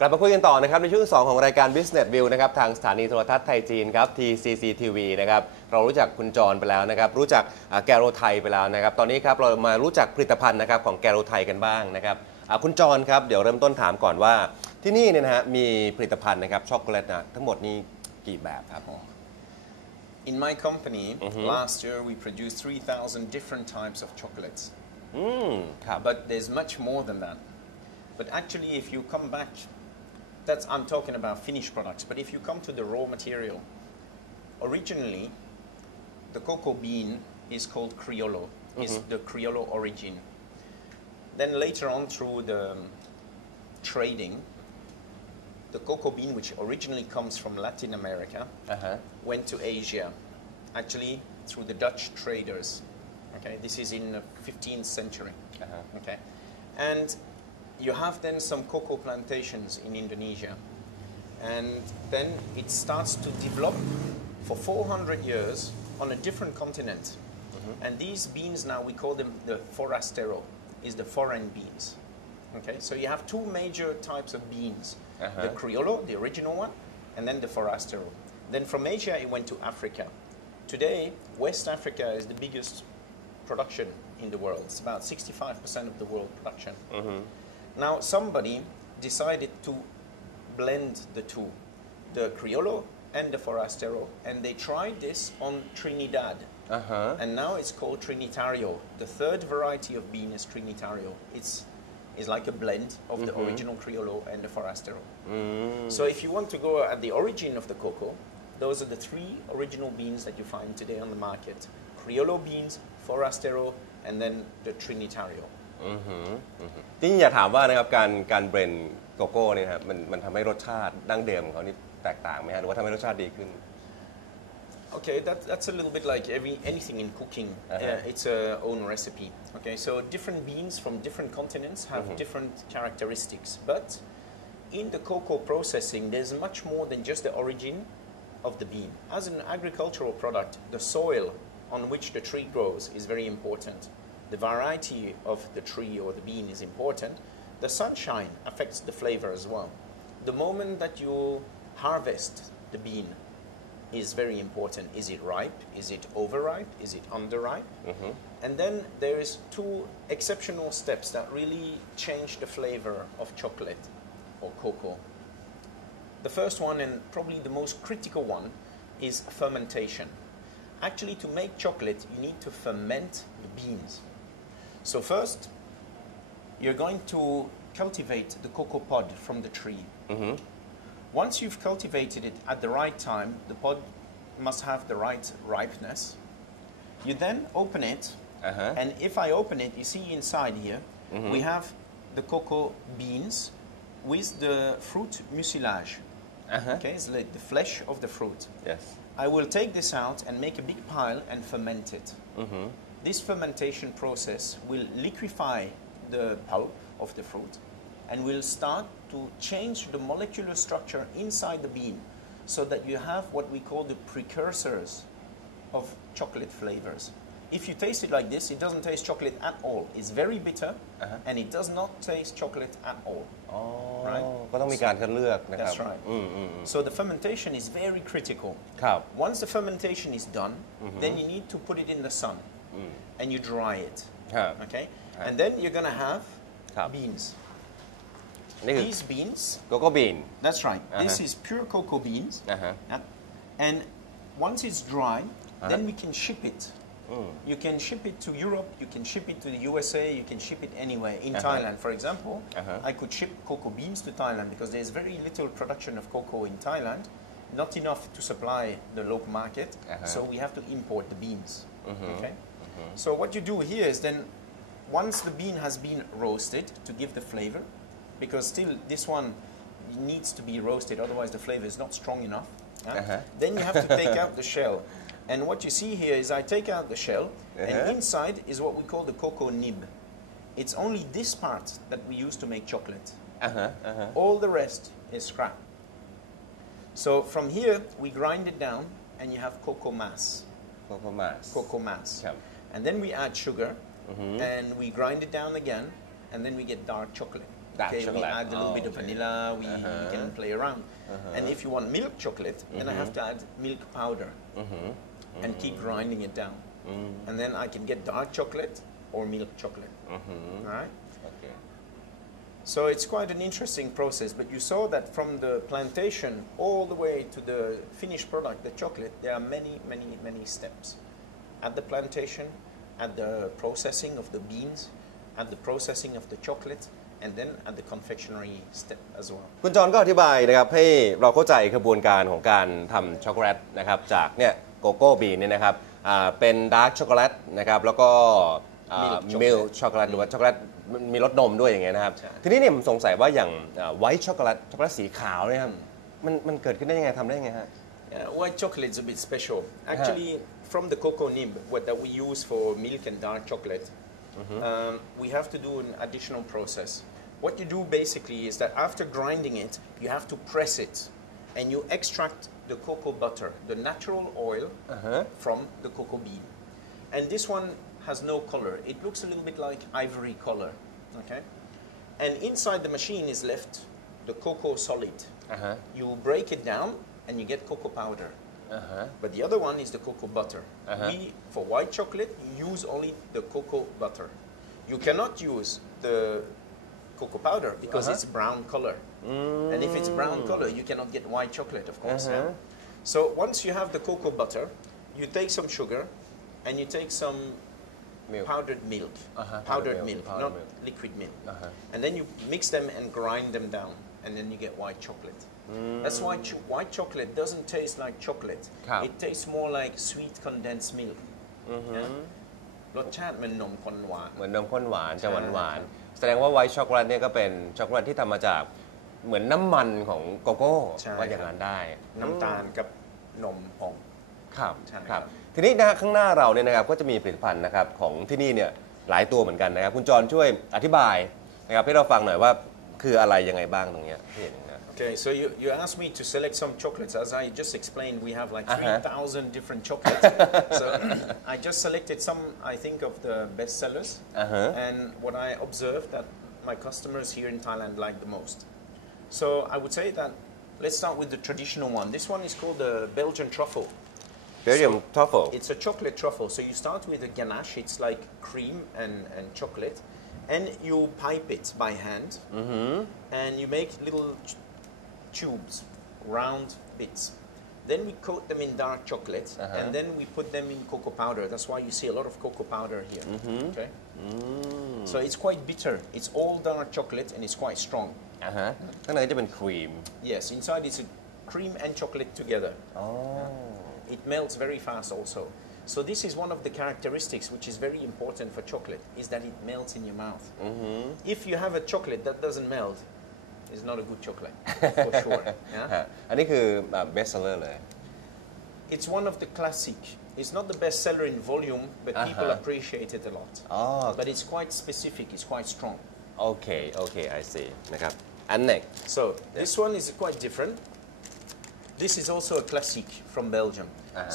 กลับมาคุยกันต่อนะครับในช่วง2ของรายการ Business View นะครับทางสถานีโทรทัศน์ไทยจีนครับ TCCTV นะครับเรารู้จักคุณจรไปแล้วนะครับรู้จักแกโรไทยไปแล้วนะครับตอนนี้ครับเรามารู้จักผลิตภัณฑ์นะครับของแกโรไทยกันบ้างนะครับคุณจรครับเดี๋ยวเริ่มต้นถามก่อนว่าที่นี่เนี่ยนะฮะมีผลิตภัณฑ์นะครับช็อกโกแลตนะทั้งหมดนี้กี่แบบครับ In my company, last year we produced 3,000 different types of chocolates. But there's much more than that. But actually, if you come back, I'm talking about finished products. But if you come to the raw material, originally, the cocoa bean is called Criollo. It's the Criollo origin. Then later on, through the trading, the cocoa bean, which originally comes from Latin America, went to Asia, actually through the Dutch traders. Okay, this is in the 15th century. Okay, and you have then some cocoa plantations in Indonesia, and then it starts to develop for 400 years on a different continent. And these beans now, we call them the forastero, is the foreign beans. Okay, so you have two major types of beans. The Criollo, the original one, and then the forastero. Then from Asia it went to Africa. Today, West Africa is the biggest production in the world. It's about 65% of the world production. Now somebody decided to blend the two, the Criollo and the forastero, and they tried this on Trinidad. And now it's called Trinitario. The third variety of bean is Trinitario. It's like a blend of the original Criollo and the forastero. So if you want to go at the origin of the cocoa, those are the three original beans that you find today on the market. Criollo beans, forastero, and then the Trinitario. ที่อยากถามว่านะครับการเบรนด์โกโก้เนี่ยครับมันทำให้รสชาติดั้งเดิมของเขานี่แตกต่างไหมฮะหรือว่าทำให้รสชาติดีขึ้น Okay, that's a little bit like anything in cooking. It's a own recipe. Okay, so different beans from different continents have different characteristics. But in the cocoa processing, there's much more than just the origin of the bean. As an agricultural product, the soil on which the tree grows is very important. The variety of the tree or the bean is important. The sunshine affects the flavor as well. The moment that you harvest the bean is very important. Is it ripe? Is it overripe? Is it underripe? And then there is two exceptional steps that really change the flavor of chocolate or cocoa. The first one, and probably the most critical one, is fermentation. Actually, to make chocolate, you need to ferment the beans. So first, you're going to cultivate the cocoa pod from the tree. Once you've cultivated it at the right time, the pod must have the right ripeness. You then open it, and if I open it, you see inside here, we have the cocoa beans with the fruit mucilage. Okay, it's like the flesh of the fruit. Yes. I will take this out and make a big pile and ferment it. This fermentation process will liquefy the pulp of the fruit and will start to change the molecular structure inside the bean so that you have what we call the precursors of chocolate flavors. If you taste it like this, it doesn't taste chocolate at all. It's very bitter, and it does not taste chocolate at all. Right? ก็ต้องมีการคัดเลือกนะครับ That's right. So the fermentation is very critical. ครับ Once the fermentation is done, then you need to put it in the sun, and you dry it. Okay? And then you're going to have beans. These beans, cocoa bean. That's right. This is pure cocoa beans. And once it's dry, then we can ship it. You can ship it to Europe, you can ship it to the USA, you can ship it anywhere. In Thailand, for example, I could ship cocoa beans to Thailand because there's very little production of cocoa in Thailand, not enough to supply the local market, so we have to import the beans. Okay? So what you do here is then, once the bean has been roasted to give the flavor, because still this one needs to be roasted, otherwise the flavor is not strong enough. Then you have to take out the shell. And what you see here is I take out the shell, and inside is what we call the cocoa nib. It's only this part that we use to make chocolate. All the rest is scrap. So from here, we grind it down, and you have cocoa mass. Cocoa mass. And then we add sugar, and we grind it down again, and then we get dark chocolate. Dark Okay, we chocolate. add a little Oh, bit of okay. vanilla, we can play around. And if you want milk chocolate, then I have to add milk powder and keep grinding it down. And then I can get dark chocolate or milk chocolate. All right? Okay. So it's quite an interesting process, but you saw that from the plantation all the way to the finished product, the chocolate, there are many, many, many steps. At the plantation, at the processing of the beans, at the processing of the chocolate, and then at the confectionery step as well. คุณจอห์นก็อธิบายนะครับให้เราเข้าใจกระบวนการของการทำช็อกโกแลตนะครับจากเนี่ยโกโก้บีนเนี่ยนะครับเป็นดาร์กช็อกโกแลตนะครับแล้วก็มิลช็อกโกแลตหรือว่าช็อกโกแลตมีรสนมด้วยอย่างเงี้ยนะครับทีนี้เนี่ยผมสงสัยว่าอย่างไวท์ช็อกโกแลตช็อกโกแลตสีขาวเนี่ยครับมันเกิดขึ้นได้ยังไงทำได้ยังไงฮะ White chocolate is a bit special. Actually, from the cocoa nib, what that we use for milk and dark chocolate, we have to do an additional process. What you do basically is that after grinding it, you have to press it, and you extract the cocoa butter, the natural oil from the cocoa bean. And this one has no color. It looks a little bit like ivory color, okay? And inside the machine is left the cocoa solid. You break it down, and you get cocoa powder. But the other one is the cocoa butter. We, for white chocolate, you use only the cocoa butter. You cannot use the cocoa powder because it's brown color. And if it's brown color, you cannot get white chocolate, of course. Yeah? So once you have the cocoa butter, you take some sugar and you take some powdered milk. Powdered milk, not liquid milk. And then you mix them and grind them down. And then you get white chocolate. That's why white chocolate doesn't taste like chocolate. It tastes more like sweet condensed milk. รสชาติมันนมข้นหวานเหมือนนมข้นหวานจะหวานๆแสดงว่าไวท์ช็อกโกแลตเนี่ยก็เป็นช็อกโกแลตที่ทำมาจากเหมือนน้ำมันของโกโก้ว่าอย่างนั้นได้น้ำตาลกับนมผงครับทีนี้นะข้างหน้าเราเนี่ยนะครับก็จะมีผลิตภัณฑ์นะครับของที่นี่เนี่ยหลายตัวเหมือนกันนะครับคุณจรช่วยอธิบายนะครับให้เราฟังหน่อยว่าคืออะไรยังไงบ้างตรงเนี้ยที่เห็นนะ Okay, so you asked me to select some chocolates. As I just explained, we have like 3,000 different chocolates. So I just selected some, I think, of the best sellers. And what I observed that my customers here in Thailand like the most. So I would say that let's start with the traditional one. This one is called the Belgian truffle. Belgian truffle. It's a chocolate truffle. So you start with a ganache. It's like cream and chocolate. And you pipe it by hand. And you make little tubes, round bits. Then we coat them in dark chocolate, and then we put them in cocoa powder. That's why you see a lot of cocoa powder here. Okay. So it's quite bitter. It's all dark chocolate, and it's quite strong. ข้างในจะเป็นครีม Yes, inside it's a cream and chocolate together. It melts very fast also. So this is one of the characteristics which is very important for chocolate, is that it melts in your mouth. If you have a chocolate that doesn't melt, it's not a good chocolate, for sure. Yeah? อันนี้คือ best seller เลย It's one of the classic. It's not the best seller in volume, but people appreciate it a lot. But it's quite specific, it's quite strong. Okay, I see นะครับ and next So this one is quite different. This is also a classic from Belgium.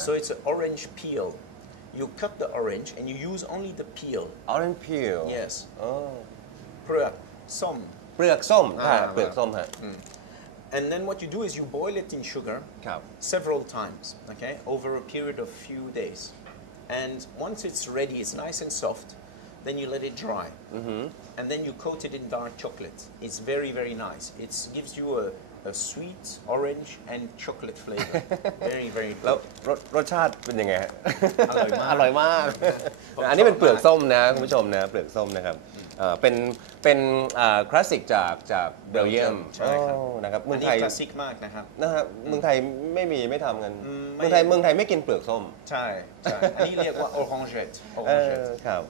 So it's an orange peel. You cut the orange and you use only the peel. orange peel Yes. เปลือกส้ม เปลือกส้มเปลือกส้มฮะ And then what you do is you boil it in sugar several times, okay, over a period of few days. And once it's ready, it's nice and soft, then you let it dry. And then you coat it in dark chocolate. It's very, very nice. It gives you a sweet orange and chocolate flavor. Very, very good. แล้วรสชาติเป็นยังไงฮะ อร่อยมาก อร่อยมาก อันนี้เป็นเปลือกส้มนะคุณผู้ชมนะเปลือกส้มนะครับเป็นคลาสสิกจากเบลเยียม ใช่ครับ นะครับ อั เมื น อง นี้ ไทย คลาสสิกมากนะครับ นะครับเมืองไทยไม่ทำกันเมืองไทยไม่กินเปลือกส้ม ใช่อันนี้เรียกว่า orangette ครับ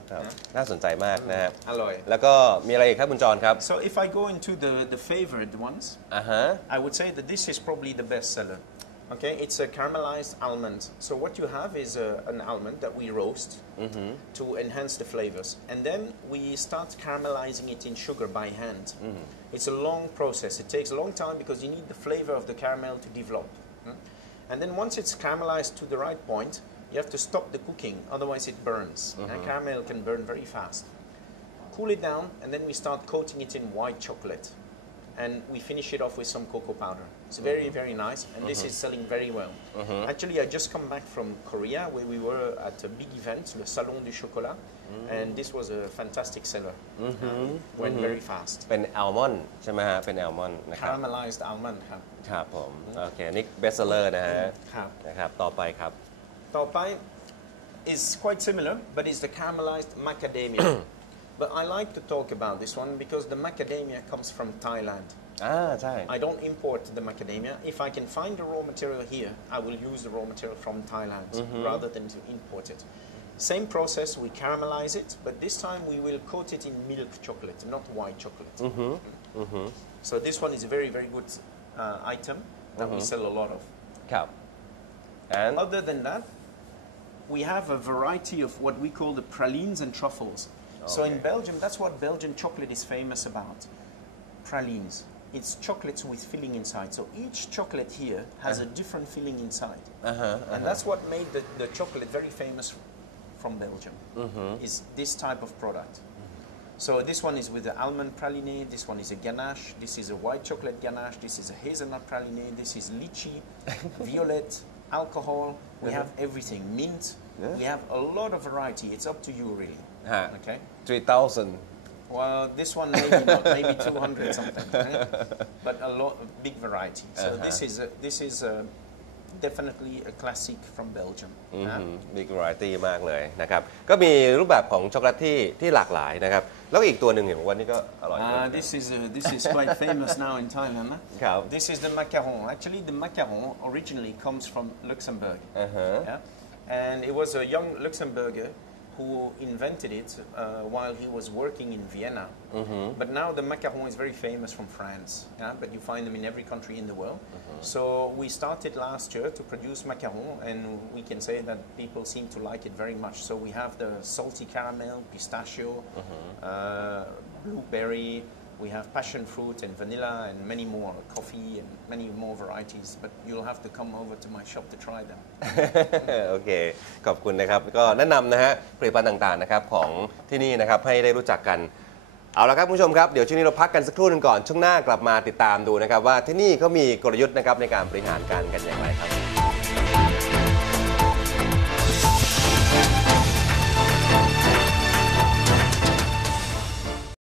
น่าสนใจมากนะฮะ อร่อย แล้วก็มีอะไรอีกครับคุณจรครับ So if I go into the favored ones, I would say that this is probably the best seller. Okay, it's a caramelized almond. So what you have is an almond that we roast to enhance the flavors. And then we start caramelizing it in sugar by hand. It's a long process. It takes a long time because you need the flavor of the caramel to develop. And then once it's caramelized to the right point, you have to stop the cooking, otherwise it burns. And caramel can burn very fast. cool it down, and then we start coating it in white chocolate. And we finish it off with some cocoa powder. It's very, very nice, and this is selling very well. Actually, I just come back from Korea, where we were at a big event, le Salon du Chocolat, and this was a fantastic seller. Went very fast. เป็นอัลมอนด์ใช่ไหมฮะเป็นอัลมอนด์นะครับ Caramelized almond ครับ ครับผมโอเคนี่เบสเซอร์นะฮะ ครับ นะครับต่อไปครับ ต่อไป is quite similar, but it's the caramelized macadamia. But I like to talk about this one because the macadamia comes from Thailand. ใช่ I don't import the macadamia. If I can find the raw material here, I will use the raw material from Thailand rather than to import it. Same process, we caramelize it, but this time we will coat it in milk chocolate, not white chocolate. So this one is a very, very good item that we sell a lot of. ครับ and Other than that, we have a variety of what we call the pralines and truffles. So in Belgium, that's what Belgian chocolate is famous about. Pralines. It's chocolates with filling inside. So each chocolate here has a different filling inside. And that's what made the chocolate very famous from Belgium, is this type of product. So this one is with the almond praline, this one is a ganache, this is a white chocolate ganache, this is a hazelnut praline, this is lychee, violet, alcohol, we have everything, mint, we have a lot of variety. It's up to you really. Okay. 3,000 Well, this one maybe not, maybe 200 something, right? But a lot, a big variety. So this is definitely a classic from Belgium. มีวาไรตี้มากเลยนะครับก็มีรูปแบบของช็อกโกแลตที่หลากหลายนะครับแล้วอีกตัวหนึ่งเห็นบอกว่านี่ก็อร่อย This is quite famous now in Thailand. Huh? ครับ This is the macaron. Actually, the macaron originally comes from Luxembourg. Yeah? And it was a young Luxembourger who invented it while he was working in Vienna. But now the macaron is very famous from France, yeah? But you find them in every country in the world. So we started last year to produce macaron, and we can say that people seem to like it very much. So we have the salty caramel, pistachio, blueberry, we have passion fruit and vanilla and many more, coffee and many more varieties. But you'll have to come over to my shop to try them. โอเคขอบคุณนะครับก็แนะนำนะฮะผลิตภัณฑ์ต่างๆนะครับของที่นี่นะครับให้ได้รู้จักกันเอาละครับคุณผู้ชมครับเดี๋ยวช่วงนี้เราพักกันสักครู่หนึงก่อนช่วงหน้ากลับมาติดตามดูนะครับว่าที่นี่เขามีกลยุทธ์นะครับในการบริหารการกันอย่างไรครับ